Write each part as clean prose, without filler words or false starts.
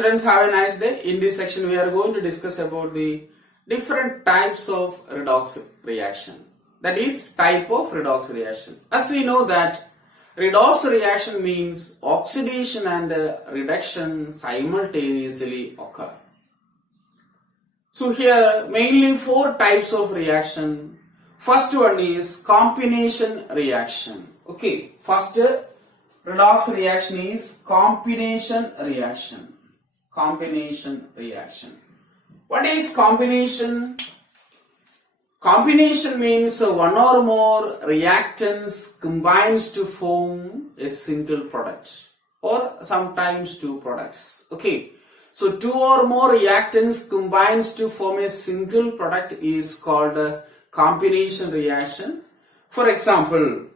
students, have a nice day. In this section we are going to discuss about the different types of redox reaction. That is type of redox reaction. As we know that redox reaction means oxidation and reduction simultaneously occur. So here mainly four types of reaction. First one is combination reaction. Okay, first redox reaction is combination reaction. Combination reaction. What is combination? Combination means one or more reactants combines to form a single product or sometimes two products. Okay, so two or more reactants combines to form a single product is called a combination reaction. For example,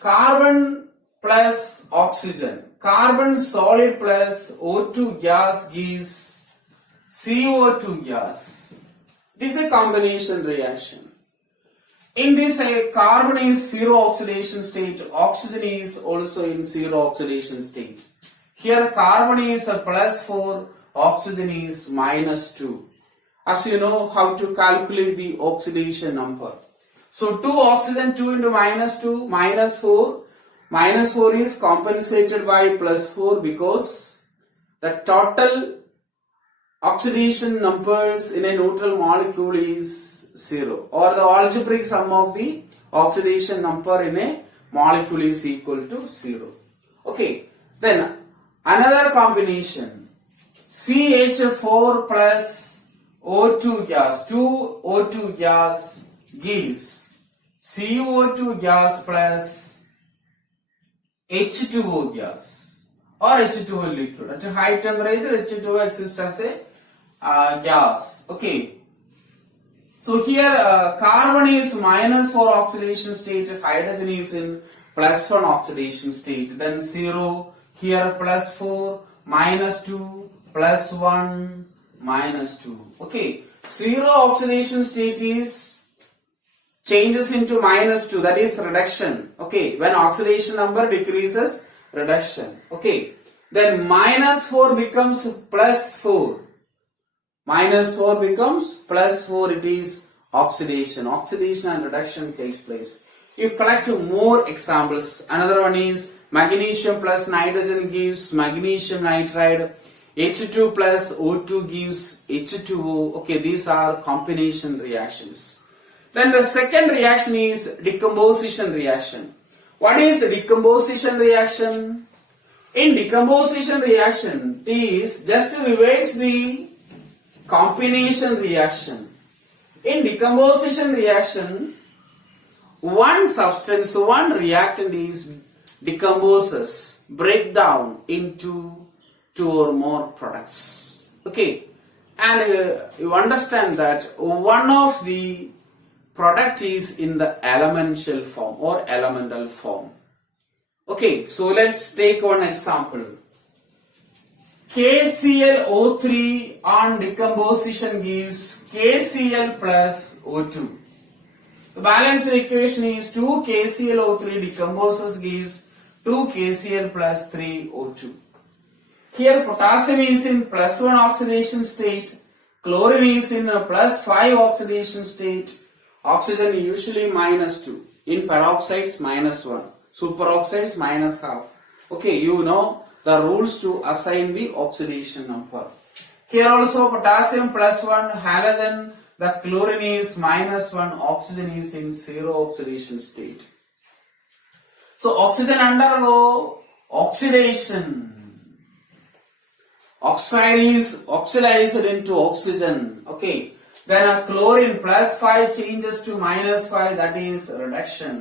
carbon plus oxygen. Carbon solid plus O2 gas gives CO2 gas. This is a combination reaction. In this, carbon is zero oxidation state, oxygen is also in zero oxidation state. Here carbon is a +4, oxygen is -2. As you know how to calculate the oxidation number. So 2 oxygen, 2 into -2, -4. -4 is compensated by +4 because the total oxidation numbers in a neutral molecule is 0, or the algebraic sum of the oxidation number in a molecule is equal to 0. Okay, then another combination, CH4 plus O2 gas, 2 O2 gas gives CO2 gas plus H2O gas or H2O liquid. At high temperature, H2O exists as a gas. Okay. So here carbon is -4 oxidation state, hydrogen is in +1 oxidation state. Then 0, here +4, -2, +1, -2. Okay. 0 oxidation state is changes into -2, that is reduction. Okay, when oxidation number decreases, reduction. Okay, then -4 becomes +4. -4 becomes +4, it is oxidation. Oxidation and reduction takes place. You collect more examples. Another one is magnesium plus nitrogen gives magnesium nitride. H2 plus O2 gives H2O. Okay, these are combination reactions. Then the second reaction is decomposition reaction. What is decomposition reaction? In decomposition reaction, it is just reverse the combination reaction. In decomposition reaction, one substance, one reactant is decomposes, break down into two or more products. Okay, and you understand that one of the product is in the elemental form or elemental form. Okay, so let's take one example. KClO3 on decomposition gives KCl plus O2. The balanced equation is 2 KClO3 decomposes gives 2 KCl plus 3 O2. Here potassium is in +1 oxidation state, chlorine is in a +5 oxidation state, oxygen usually -2, in peroxides -1, superoxides -half. Okay, you know the rules to assign the oxidation number. Here also potassium +1, halogen, the chlorine is -1, oxygen is in 0 oxidation state. So oxygen undergo oxidation. Oxide is oxidized into oxygen. Okay. Then a chlorine +5 changes to -5, that is reduction.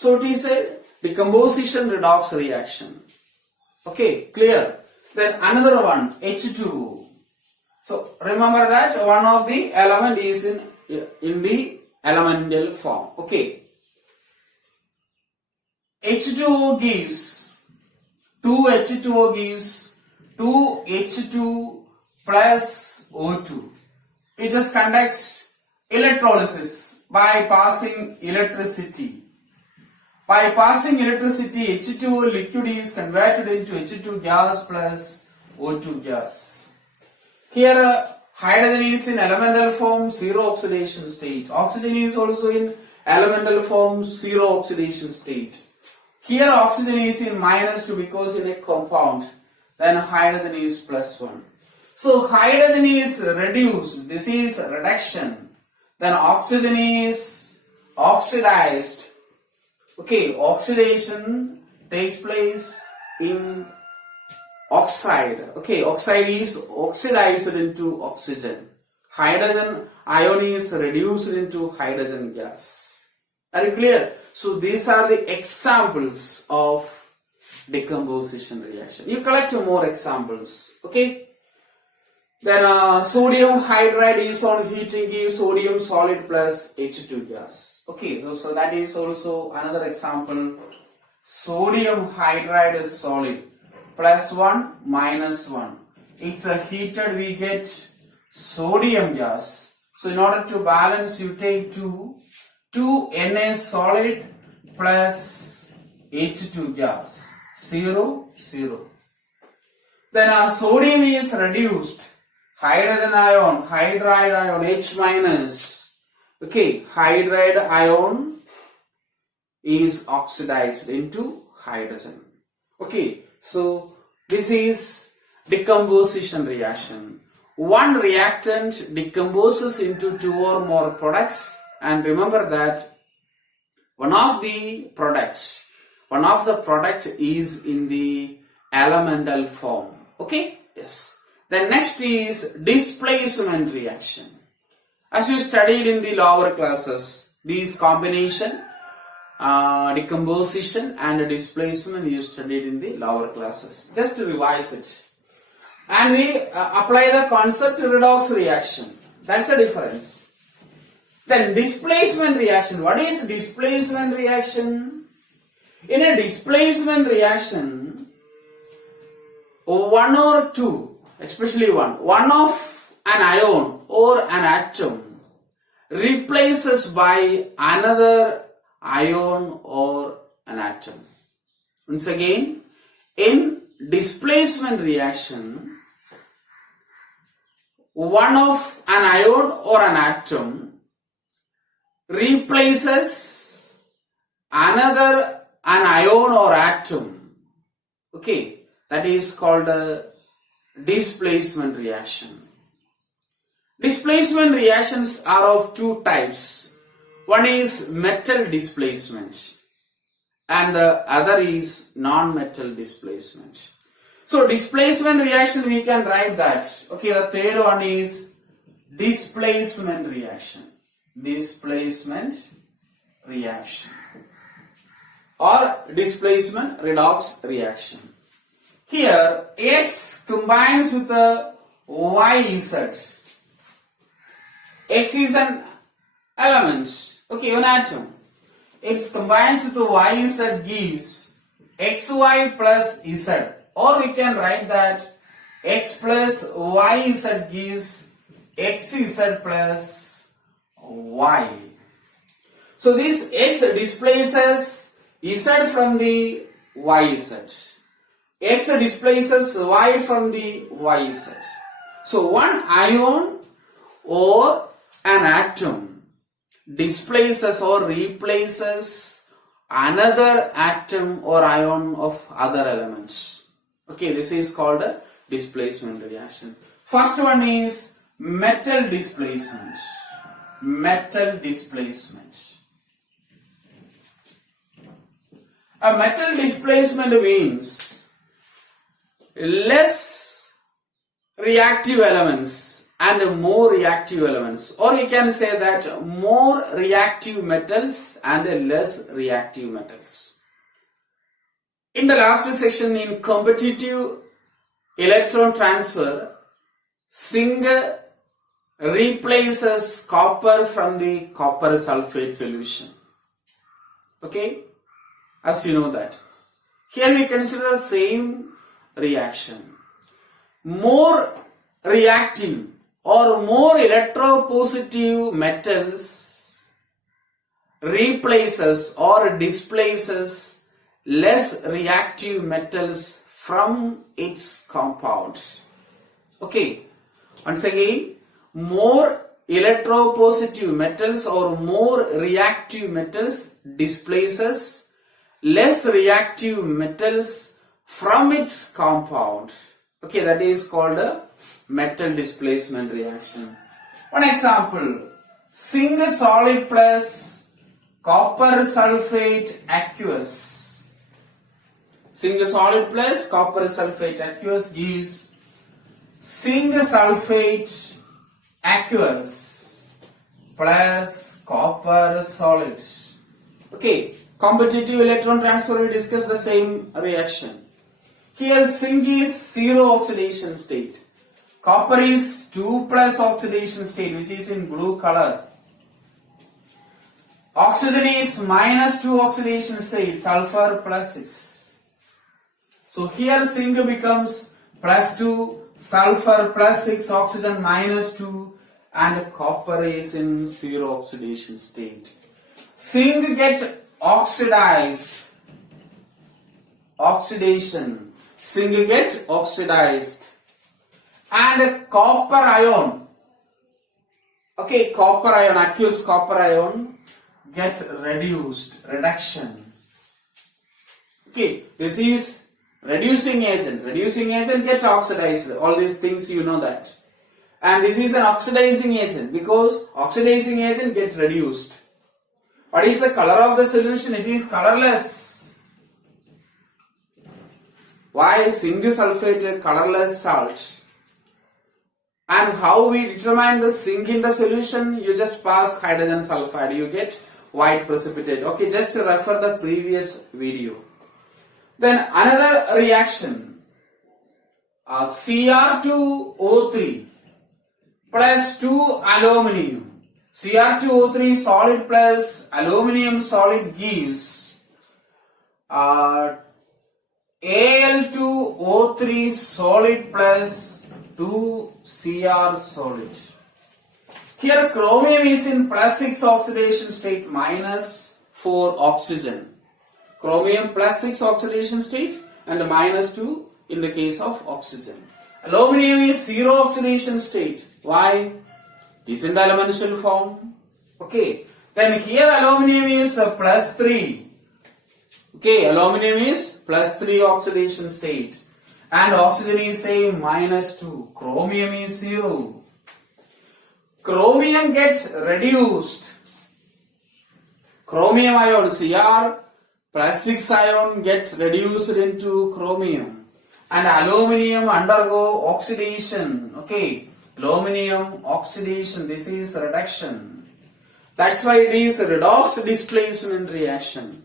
So it is a decomposition redox reaction. Okay, clear? Then another one, H2O. So remember that one of the element is in the elemental form. Okay. H2O gives 2 H2 plus O2. It just conducts electrolysis by passing electricity. By passing electricity, H2O liquid is converted into H2 gas plus O2 gas. Here hydrogen is in elemental form, zero oxidation state. Oxygen is also in elemental form, zero oxidation state. Here oxygen is in -2 because in a compound. Then hydrogen is +1. So hydrogen is reduced. This is reduction. Then oxygen is oxidized. Okay, oxidation takes place in oxide. Okay, oxide is oxidized into oxygen. Hydrogen ion is reduced into hydrogen gas. Are you clear? So these are the examples of decomposition reaction. You collect more examples. Okay. Then sodium hydride is on heating gives sodium solid plus H2 gas. Okay, so that is also another example. Sodium hydride is solid. +1, -1. It's a heated, we get sodium gas. So in order to balance, you take 2 Na solid plus H2 gas. 0, 0. Then sodium is reduced. Hydrogen ion, hydride ion, H minus. Okay, hydride ion is oxidized into hydrogen. Okay, so this is decomposition reaction. One reactant decomposes into 2 or more products, and remember that one of the product is in the elemental form. Okay, yes. The next is displacement reaction. As you studied in the lower classes, these combination, decomposition and displacement you studied in the lower classes. Just to revise it. And we apply the concept redox reaction. That's the difference. Then displacement reaction. What is displacement reaction? In a displacement reaction, one or two, especially one of an ion or an atom replaces by another ion or an atom. Once again, in displacement reaction, one of an ion or an atom replaces another an ion or atom. Okay, that is called a displacement reaction. Displacement reactions are of 2 types. One is metal displacement and the other is non-metal displacement. So displacement reaction, we can write that. Okay, the third one is displacement reaction. Displacement reaction or displacement redox reaction. Here X combines with the YZ. X is an element, okay, an atom. X combines with the YZ gives XY plus Z, or we can write that X plus YZ gives XZ plus Y. So this X displaces Z from the YZ. X displaces Y from the YZ. So one ion or an atom displaces or replaces another atom or ion of other elements. Okay, this is called a displacement reaction. First one is metal displacement. Metal displacement. A metal displacement means less reactive elements and more reactive elements, or you can say that more reactive metals and less reactive metals. In the last section in competitive electron transfer, zinc replaces copper from the copper sulfate solution. Okay, as you know that. Here we consider the same reaction. More reactive or more electropositive metals replaces or displaces less reactive metals from its compound. Okay, once again, more electropositive metals or more reactive metals displaces less reactive metals from its compound. Okay, that is called a metal displacement reaction. One example, zinc solid plus copper sulfate aqueous. Zinc solid plus copper sulfate aqueous gives zinc sulfate aqueous plus copper solid. Okay, competitive electron transfer, we discuss the same reaction. Here zinc is 0 oxidation state. Copper is 2 plus oxidation state, which is in blue color. Oxygen is minus 2 oxidation state, sulfur plus 6. So here zinc becomes plus 2, sulfur plus 6, oxygen minus 2, and copper is in 0 oxidation state. Zinc gets oxidized, oxidation, zinc gets oxidized, and copper ion, okay, copper ion, aqueous copper ion get reduced, reduction. Okay, this is reducing agent get oxidized, all these things you know that. And this is an oxidizing agent because oxidizing agent get reduced. What is the color of the solution? It is colorless. Why is zinc sulfate a colorless salt? And how we determine the zinc in the solution? You just pass hydrogen sulfide, you get white precipitate. Okay, just refer the previous video. Then another reaction, Cr2O3 plus 2 aluminum. Cr2O3 solid plus aluminum solid gives Al2O3 solid plus 2 Cr solid. Here chromium is in plus 6 oxidation state, minus 4 oxygen. Chromium plus 6 oxidation state and minus 2 in the case of oxygen. Aluminum is 0 oxidation state. Why? It is in the elemental form. Okay. Then here aluminum is plus 3. Okay, aluminum is plus 3 oxidation state. And oxygen is saying minus 2. Chromium is 0. Chromium gets reduced. Chromium ion Cr plus 6 ion gets reduced into chromium. And aluminum undergo oxidation. Okay, aluminum oxidation. This is reduction. That's why it is a redox displacement reaction.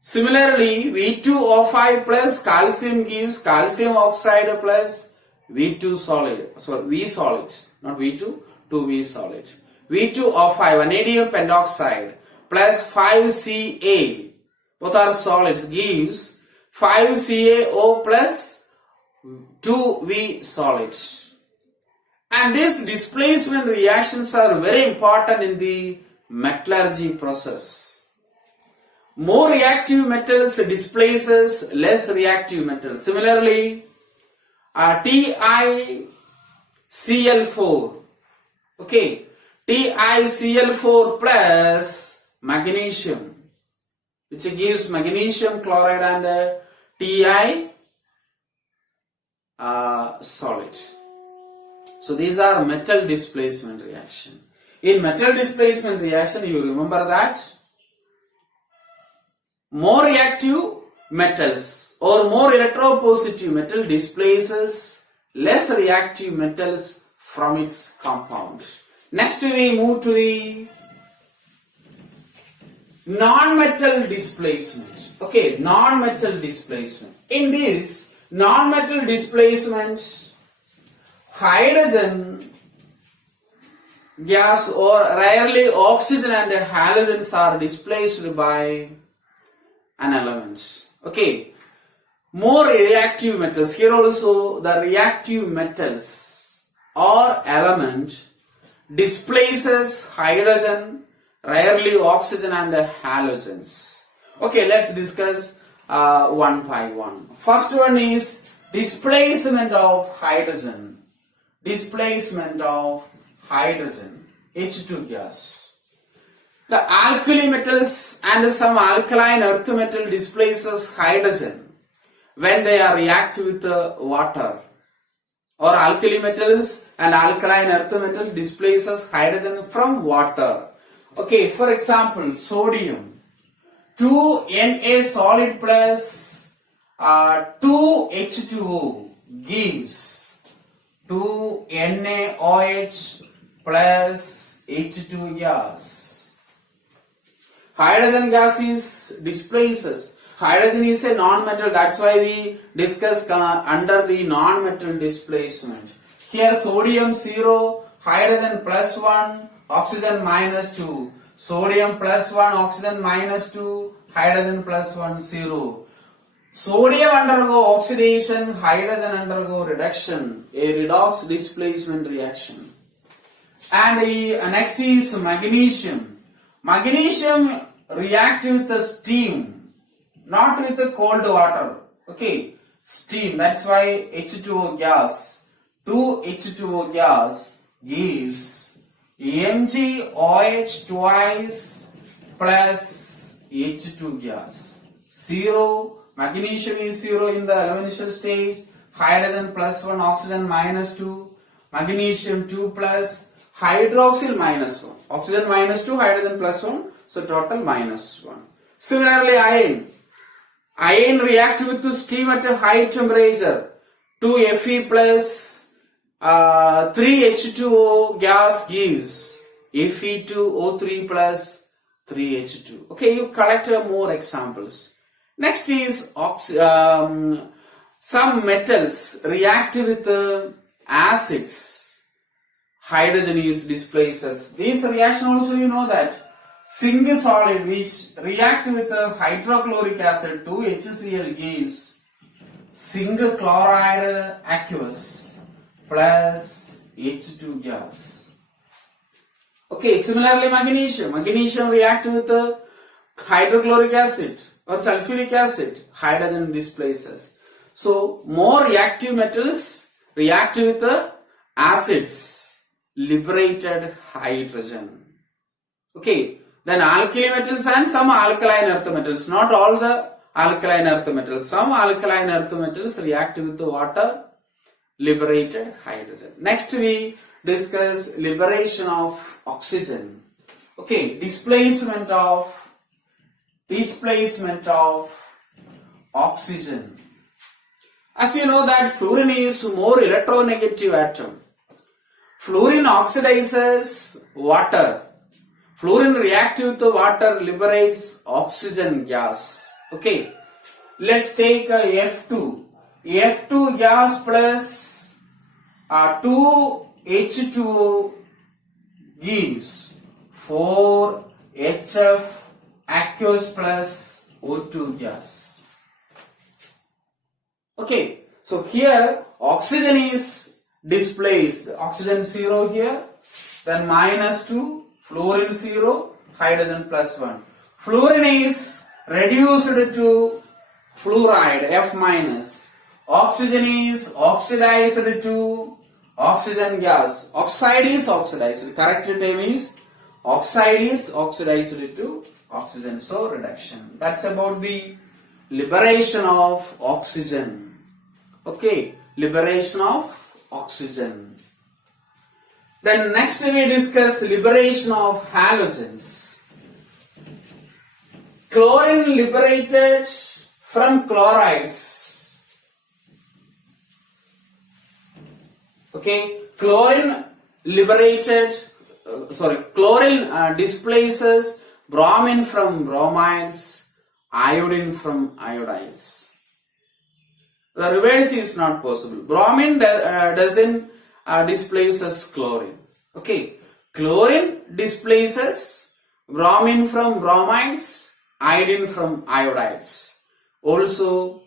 Similarly, V2O5 plus calcium gives calcium oxide plus V2 solid. So V solid, not V2, 2V solid. V2O5, vanadium pentoxide plus 5Ca, both are solids, gives 5CaO plus 2V solid. And these displacement reactions are very important in the metallurgy process. More reactive metals displaces less reactive metals. Similarly, TiCl4. Okay, TiCl4 plus magnesium, which gives magnesium chloride and Ti solid. So these are metal displacement reaction. In metal displacement reaction, you remember that more reactive metals or more electropositive metal displaces less reactive metals from its compound. Next we move to the non-metal displacement. Okay, non-metal displacement. In this non-metal displacement, hydrogen gas or rarely oxygen and halogens are displaced by an element. Okay, more reactive metals. Here also the reactive metals or element displaces hydrogen, rarely oxygen and halogens. Okay, let's discuss one by one. First one is displacement of hydrogen. Displacement of hydrogen, H2 gas. The alkali metals and some alkaline earth metal displaces hydrogen when they are reactive with water. Or alkali metals and alkaline earth metal displaces hydrogen from water. Okay, for example, sodium. 2Na solid plus 2H2O gives 2NaOH plus H2 gas. Hydrogen gas is displaces. Hydrogen is a non-metal, that's why we discuss under the non-metal displacement. Here sodium 0, hydrogen plus 1, oxygen minus 2. Sodium plus 1, oxygen minus 2, hydrogen plus 1, 0. Sodium undergo oxidation, hydrogen undergo reduction, a redox displacement reaction. And next is magnesium. Magnesium react with the steam, not with the cold water. Okay, steam. That's why H2O gas. 2H2O gas gives MgOH twice plus H2 gas. 0. Magnesium is 0 in the elemental stage. Hydrogen plus 1, oxygen minus 2. Magnesium 2 plus. Hydroxyl minus 1. Oxygen minus 2, hydrogen plus 1. So total minus 1. Similarly, iron. Iron react with the steam at a high temperature. 2Fe plus 3H2O gas gives Fe2O3 plus 3H2. Okay, you collect more examples. Next is some metals react with acids. Hydrogen is displaces. This reaction also you know that zinc solid which react with hydrochloric acid 2HCl gives zinc chloride aqueous plus H2 gas. Okay, similarly magnesium. Magnesium react with hydrochloric acid or sulfuric acid. Hydrogen displaces. So more reactive metals react with acids. Liberated hydrogen. Okay, then alkali metals and some alkaline earth metals. Not all the alkaline earth metals. Some alkaline earth metals react with the water. Liberated hydrogen. Next we discuss liberation of oxygen. Okay, displacement of oxygen. As you know that fluorine is more electronegative atom. Fluorine oxidizes water. Fluorine reacts with the water, liberates oxygen gas. Okay, let's take F2. F2 gas plus 2H2O gives 4HF aqueous plus O2 gas. Okay, so here oxygen is displaced. Oxygen 0 here, then minus 2, fluorine 0, hydrogen plus 1. Fluorine is reduced to fluoride, F minus. Oxygen is oxidized to oxygen gas. Oxide is oxidized. Correct term is oxide is oxidized to oxygen. So reduction. That's about the liberation of oxygen. Okay, liberation of oxygen. Then next we discuss liberation of halogens. Chlorine liberated from chlorides. Okay, chlorine displaces bromine from bromides, iodine from iodides. The reverse is not possible. Bromine doesn't displaces chlorine. Okay, chlorine displaces bromine from bromides, iodine from iodides. Also,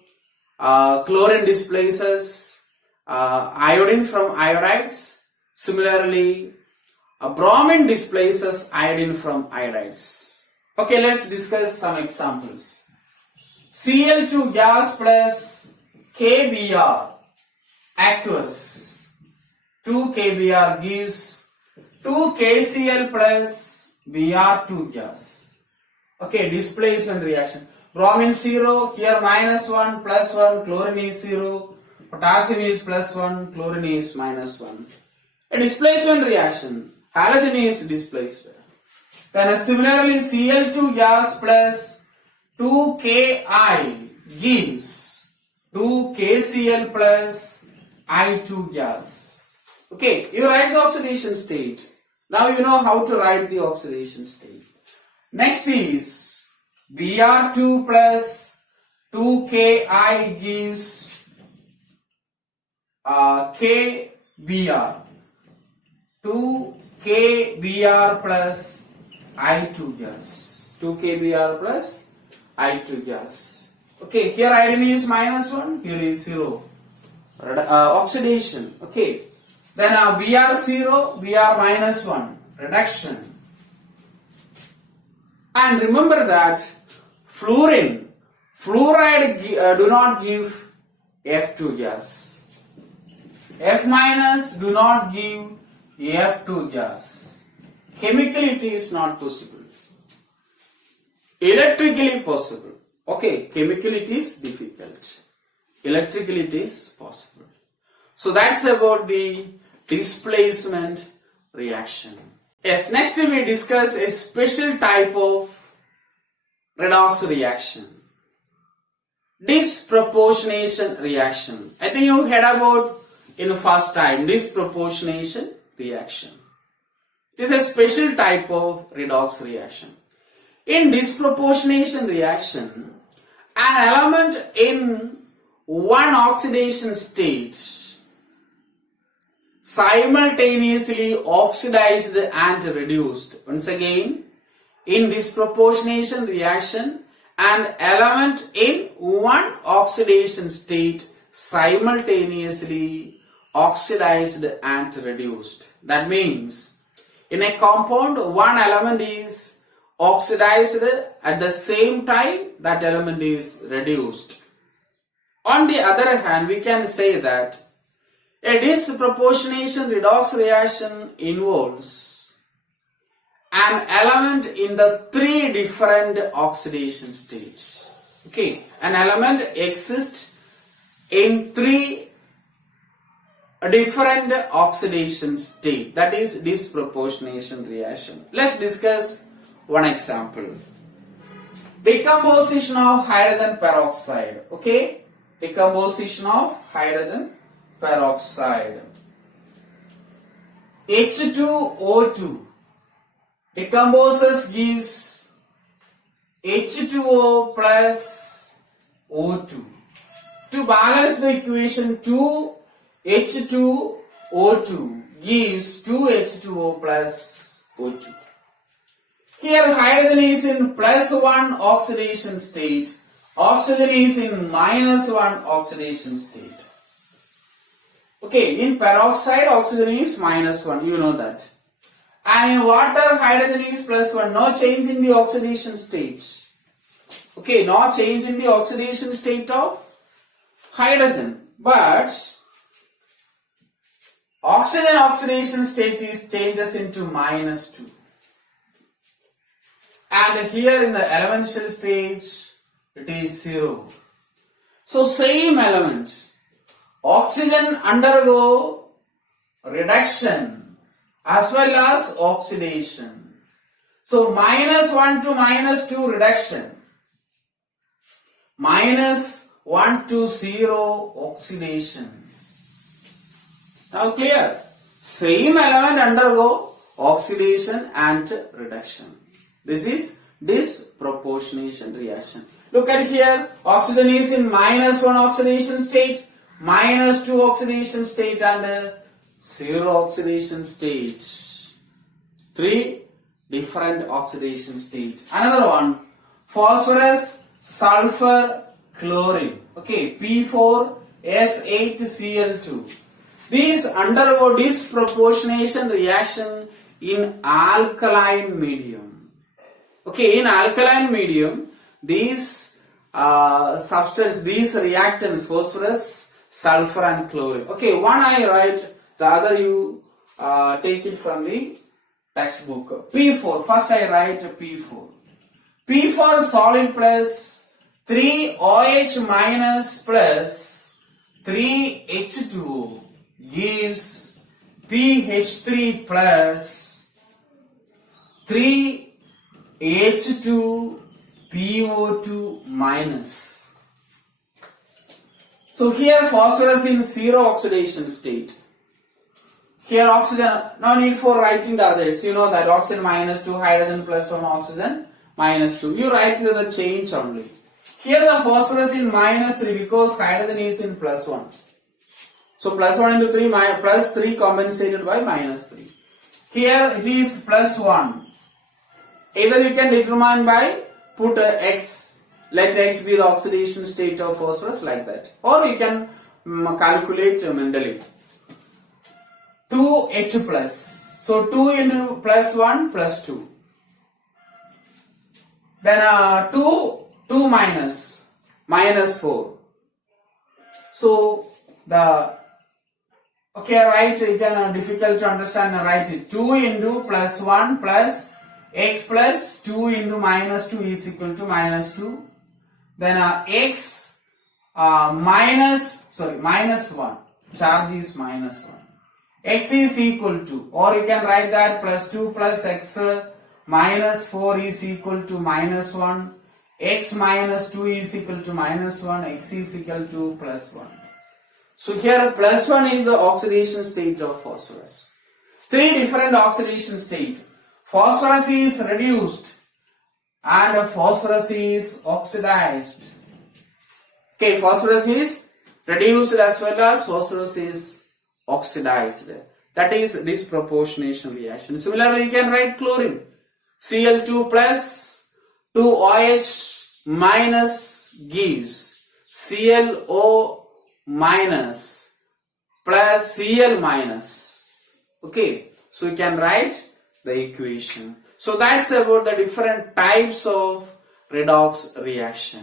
chlorine displaces iodine from iodides. Similarly, bromine displaces iodine from iodides. Okay, let's discuss some examples. Cl2 gas plus KBr aqueous. 2 KBr gives 2 KCl plus Br2 gas. Okay, displacement reaction. Bromine 0, here minus 1, plus 1, chlorine is 0, potassium is plus 1, chlorine is minus 1. A displacement reaction, halogen is displaced. Then similarly Cl2 gas plus 2 Ki gives 2 KCl plus I2 gas. Okay, you write the oxidation state. Now you know how to write the oxidation state. Next is Br2 plus 2 Ki gives KBr. 2 KBr plus I2 gas. 2 KBr plus I2 gas. Okay, here iron is minus 1, here is 0. Oxidation. Okay. Then Br 0, Br minus 1. Reduction. And remember that fluoride do not give F2 gas. F minus do not give F2 gas. Chemically it is not possible. Electrically possible. Okay, chemically it is difficult. Electrically it is possible. So that's about the displacement reaction. Yes, next we discuss a special type of redox reaction. Disproportionation reaction. I think you heard about in the first time disproportionation reaction. It is a special type of redox reaction. In disproportionation reaction, an element in one oxidation state simultaneously oxidized and reduced. Once again, in disproportionation reaction, an element in one oxidation state simultaneously oxidized and reduced. That means, in a compound, one element is oxidized at the same time that element is reduced. On the other hand, we can say that a disproportionation redox reaction involves an element in the three different oxidation states. Okay, an element exists in three different oxidation states. That is disproportionation reaction. Let's discuss one example. Decomposition of hydrogen peroxide. Okay, decomposition of hydrogen peroxide. H2O2 decomposes, gives H2O plus O2. To balance the equation, 2H2O2 gives 2H2O plus O2. Here hydrogen is in plus 1 oxidation state, oxygen is in minus 1 oxidation state. Okay, in peroxide oxygen is minus 1, you know that. And in water hydrogen is plus 1, no change in the oxidation state. Okay, no change in the oxidation state of hydrogen. But oxygen oxidation state is changes into minus 2. And here in the elemental stage it is 0. So same element, oxygen undergo reduction as well as oxidation. So minus 1 to minus 2 reduction, minus 1 to 0 oxidation. Now clear? Same element undergo oxidation and reduction. This is disproportionation reaction. Look at here, oxygen is in minus 1 oxidation state, minus 2 oxidation state and 0 oxidation state. 3 different oxidation states. Another one, phosphorus, sulfur, chlorine. Okay, P4S8Cl2. These undergo disproportionation reaction in alkaline medium. Okay, in alkaline medium, these substance, these reactants, phosphorus, sulfur and chlorine. Okay, one I write, the other you take it from the textbook. P4, first I write P4. P4 solid plus 3OH minus plus 3H2 gives PH3 plus 3H2 PO2 minus. So here phosphorus in zero oxidation state. Here oxygen, no need for writing the others. You know that oxygen minus 2, hydrogen plus 1, oxygen minus 2. You write the change only. Here the phosphorus in minus 3 because hydrogen is in plus 1. So plus 1 into 3, plus 3 compensated by minus 3. Here it is plus 1. Either you can determine by put X, let X be the oxidation state of phosphorus like that. Or you can calculate mentally. 2H plus. So 2 into plus 1 plus 2. Then 2 minus 4. So the right, you can difficult to understand, write it. 2 into plus 1 plus X plus 2 into minus 2 is equal to minus 2. Then X minus 1. Charge is minus 1. X is equal to, or you can write that plus 2 plus X minus 4 is equal to minus 1. X minus 2 is equal to minus 1. X is equal to plus 1. So here plus 1 is the oxidation state of phosphorus. 3 different oxidation state. Phosphorus is reduced and phosphorus is oxidized. Okay, phosphorus is reduced as well as phosphorus is oxidized. That is disproportionation reaction. Similarly, you can write chlorine. Cl2 plus 2OH minus gives ClO minus plus Cl minus. Okay, so you can write the equation. So that's about the different types of redox reaction.